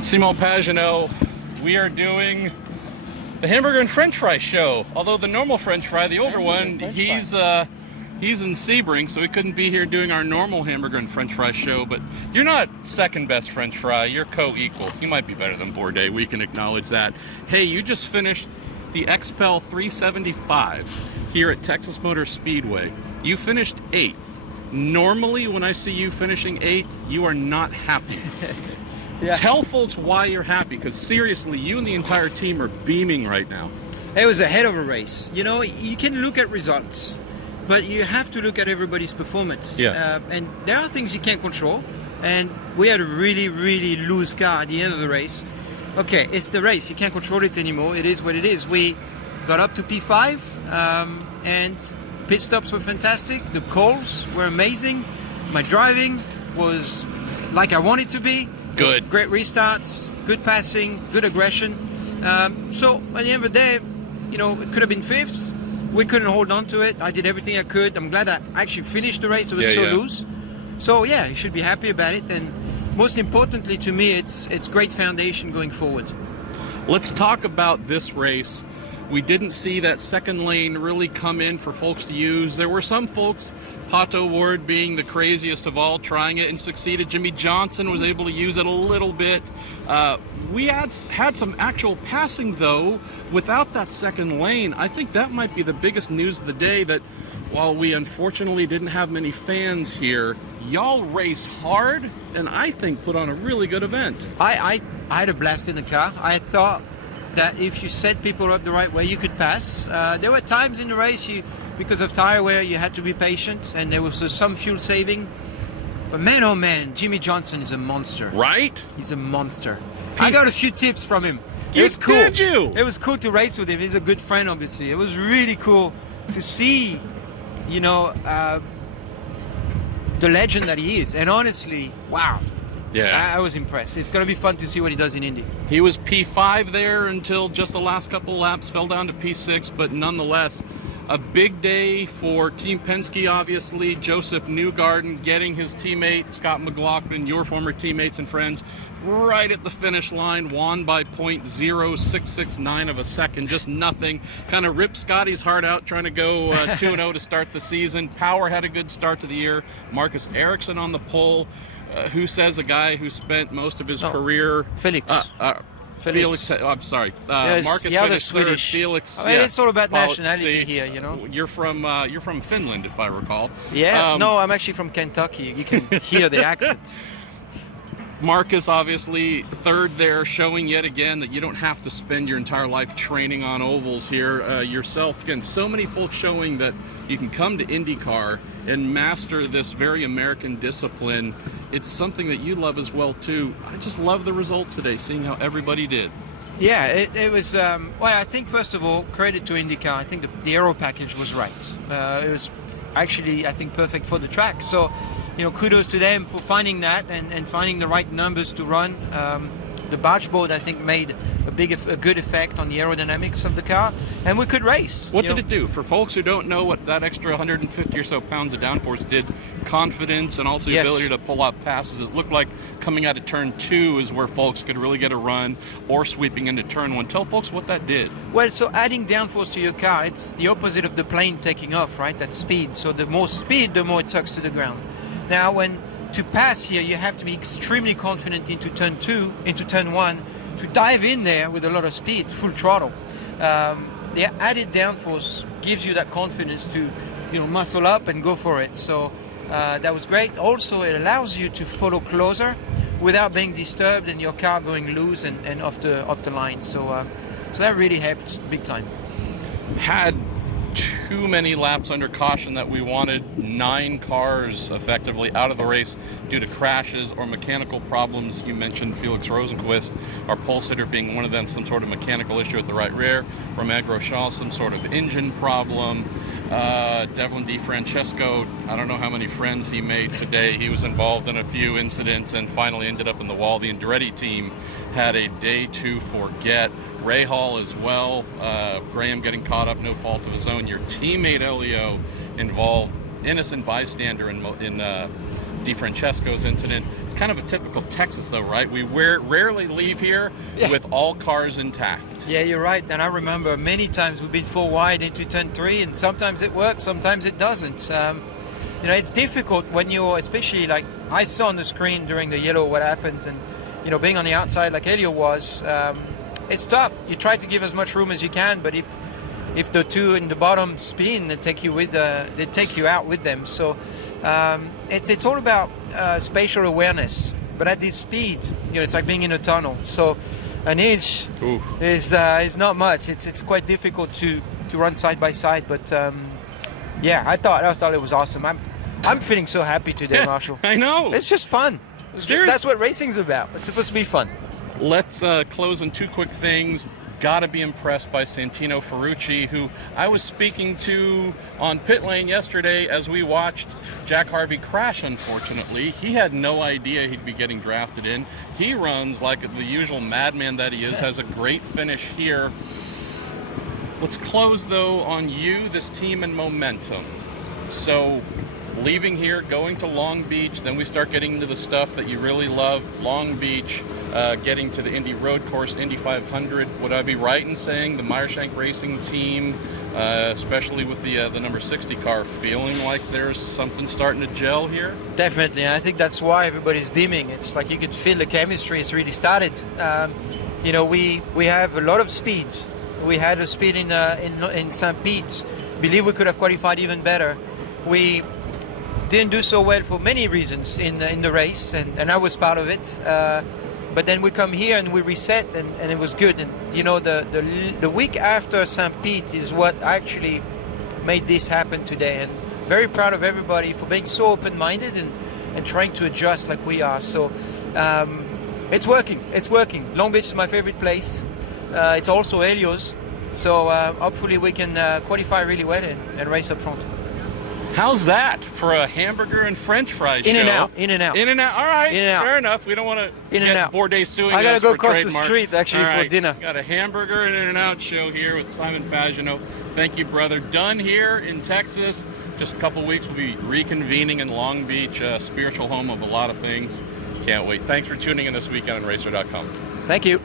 Simon Pagenaud, we are doing the hamburger and french fry show. Although the normal french fry, the older one, he's in Sebring, so he couldn't be here doing our normal hamburger and french fry show. But you're not second best french fry, you're co-equal. You might be better than Bourdais, we can acknowledge that. Hey, you just finished the XPEL 375 here at Texas Motor Speedway. You finished 8th. Normally, when I see you finishing 8th, you are not happy. Yeah. Tell folks why you're happy, because seriously, you and the entire team are beaming right now. It was a head of a race. You know, you can look at results, but you have to look at everybody's performance. Yeah. And there are things you can't control, and we had a really, really loose car at the end of the race. Okay, it's the race. You can't control it anymore. It is what it is. We got up to P5, and pit stops were fantastic. The calls were amazing. My driving was like I wanted to be. Good. Great restarts, good passing, good aggression. So at the end of the day, you know, it could have been 5th. We couldn't hold on to it. I did everything I could. I'm glad I actually finished the race. It was loose. So yeah, you should be happy about it. And most importantly to me, it's great foundation going forward. Let's talk about this race. We didn't see that second lane really come in for folks to use. There were some folks, Pato Ward being the craziest of all, trying it and succeeded. Jimmy Johnson was able to use it a little bit. We had some actual passing, though, without that second lane. I think that might be the biggest news of the day, that while we unfortunately didn't have many fans here, y'all raced hard and I think put on a really good event. I had a blast in the car. I thought that if you set people up the right way, you could pass. There were times in the race, because of tire wear, you had to be patient, and there was some fuel saving. But man, oh man, Jimmy Johnson is a monster. Right? He's a monster. I got a few tips from him. It was cool. Did you? It was cool to race with him. He's a good friend, obviously. It was really cool to see, you know, the legend that he is. And honestly, wow. Yeah, I was impressed. It's going to be fun to see what he does in Indy. He was P5 there until just the last couple of laps, fell down to P6, but nonetheless, a big day for Team Penske, obviously. Joseph Newgarden getting his teammate, Scott McLaughlin, your former teammates and friends, right at the finish line, won by 0.0669 of a second, just nothing. Kind of ripped Scotty's heart out trying to go 2-0 to start the season. Power had a good start to the year. Marcus Ericsson on the pole. Who says a guy who spent most of his career... Felix. Felix. I'm sorry. Yes, Marcus finished third. Felix. I mean, it's all about nationality here, you know. You're from Finland, if I recall. Yeah. No, I'm actually from Kentucky. You can hear the accent. Marcus, obviously, third there, showing yet again that you don't have to spend your entire life training on ovals here yourself. Again, so many folks showing that you can come to IndyCar and master this very American discipline. It's something that you love as well, too. I just love the result today, seeing how everybody did. Yeah, it was, well, I think, first of all, credit to IndyCar. I think the aero package was right. It was actually, I think, perfect for the track. So, you know, kudos to them for finding that and finding the right numbers to run. The barge board, I think, made a good effect on the aerodynamics of the car, and we could race. What did it do? For folks who don't know what that extra 150 or so pounds of downforce did, confidence and also the ability to pull off passes, it looked like coming out of turn 2 is where folks could really get a run, or sweeping into turn 1. Tell folks what that did. Well, so adding downforce to your car, it's the opposite of the plane taking off, right? That's speed. So the more speed, the more it sucks to the ground. Now, to pass here, you have to be extremely confident into turn 2, into turn 1, to dive in there with a lot of speed, full throttle. The added downforce gives you that confidence to, you know, muscle up and go for it. So that was great. Also, it allows you to follow closer without being disturbed and your car going loose and off the line. So that really helped big time. Had too many laps under caution that we wanted. 9 cars effectively out of the race due to crashes or mechanical problems. You mentioned Felix Rosenquist, our pole sitter, being one of them, some sort of mechanical issue at the right rear. Romain Grosjean, some sort of engine problem. Devlin DeFrancesco, I don't know how many friends he made today. He was involved in a few incidents and finally ended up in the wall. The Andretti team had a day to forget. Ray Hall as well. Graham getting caught up, no fault of his own. Your teammate Elio involved innocent bystander in DeFrancesco's incident. It's kind of a typical Texas, though, right? We rarely leave here with all cars intact. Yeah, you're right. And I remember many times we've been 4 wide into turn 3, and sometimes it works, sometimes it doesn't. You know, it's difficult when you're, especially like I saw on the screen during the yellow what happened, and you know, being on the outside like Elio was, it's tough. You try to give as much room as you can, but if the two in the bottom spin, they take you out with them. So it's all about spatial awareness. But at this speed, you know, it's like being in a tunnel. So an inch is not much. It's quite difficult to run side by side. But yeah, I thought it was awesome. I'm feeling so happy today, Marshall. I know. It's just fun. That's what racing's about. It's supposed to be fun. Let's close on 2 quick things. Got to be impressed by Santino Ferrucci, who I was speaking to on pit lane yesterday as we watched Jack Harvey crash, unfortunately. He had no idea he'd be getting drafted in. He runs like the usual madman that he is, has a great finish here. Let's close, though, on you, this team, and momentum. So, leaving here, going to Long Beach, then we start getting into the stuff that you really love. Long Beach, getting to the Indy Road Course, Indy 500. Would I be right in saying the Meyer Shank Racing team, especially with the number 60 car, feeling like there's something starting to gel here? Definitely. I think that's why everybody's beaming. It's like you could feel the chemistry has really started. You know, we have a lot of speed. We had a speed in St. Pete. Believe we could have qualified even better. We didn't do so well for many reasons in the race, and I was part of it. But then we come here and we reset, and it was good. And you know, the week after St. Pete is what actually made this happen today. And very proud of everybody for being so open-minded and trying to adjust like we are. So it's working. It's working. Long Beach is my favorite place. It's also Elio's. So hopefully we can qualify really well and race up front. How's that for a hamburger and French fry show? In and out. All right. In and out. Fair enough. We don't want to get Bourdais suing us. I gotta go across trademark. the street actually for dinner. Got a hamburger and In-N-Out show here with Simon Pagenaud. Thank you, brother. Done here in Texas. Just a couple weeks, we'll be reconvening in Long Beach, spiritual home of a lot of things. Can't wait. Thanks for tuning in this weekend on RACER.com. Thank you.